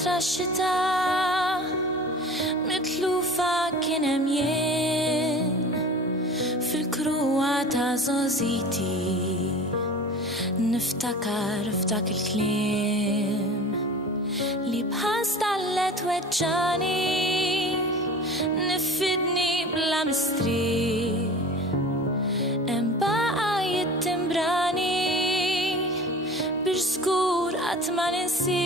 traxxita mitlufa kien hemm jien fil-kruwa ta' Żożiti niftakar f'dak il-kliem li bħal stallet weġġani nifidni bla mistri hemm baqa jittimbrani biex żgur qatt ma ninsi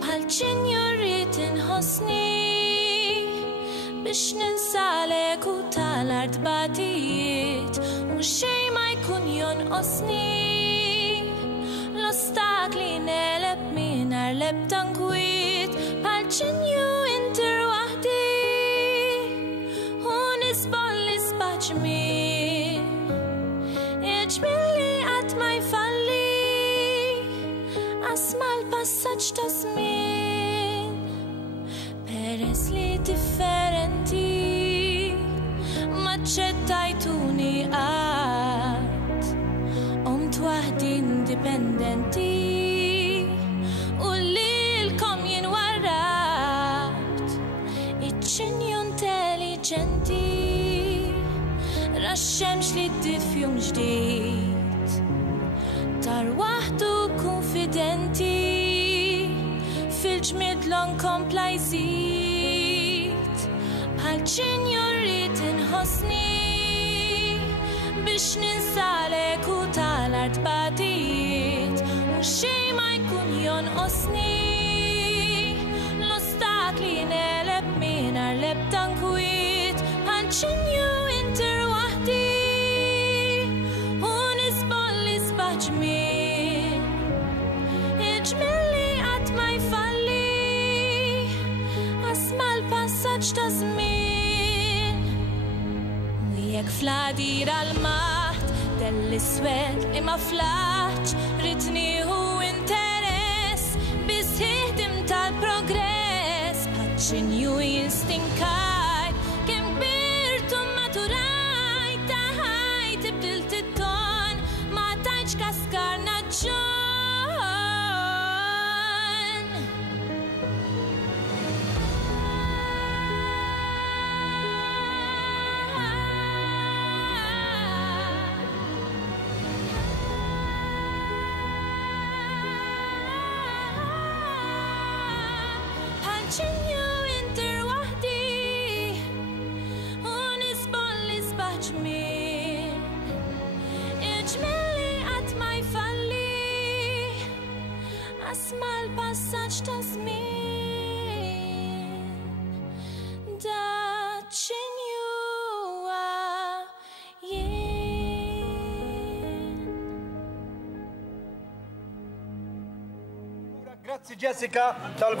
bħal ċinjuriet inħossni biex ninsalek u tal-art batijiet u xejn ma jkun jonqosni l-ostakli neleb mingħajr l-ebda nkwiet bħal ċinju intir waħdi u nisbol l-isbaġ min iġmilli qatt ma jfalli asma l-passaġġ ta' żmien peress li differenti maċċettajtuni qatt qomt waħdi indipendenti u lilkom jien warrabt iċ-ċinju intelligenti rax-xemx li ddiet f'jum ġdid tar waħdu konfidenti fil-ġmied lon kompla jżid bħal ċinju rrid inħossni biex ninsalek u tal-art batijiet u xejn ma jkun jonqosni l-ostakli neleb mingħajr l-ebda nkwiet bħal ċinju intir waħdi u nisbol l-isbaġ min iġmilli qatt ma jfalli asma l-passaġġ ta' żmien u jekk fl-għadira l-maħt dell-iswed imma flaċ rid nieħu interess biss ħieħdim tal-progress bħal ċinju jinstinkajt kemm kbirt u maturajt ta' ħajt ibdilt it-ton ma tajtx kaskarna ġon ċinju intir waħdi u nisbol l-isbaġ min iġmilli qatt ma jfalli asma l-passaġġ ta' żmien da ċinju jien. Grazzi Jessica tal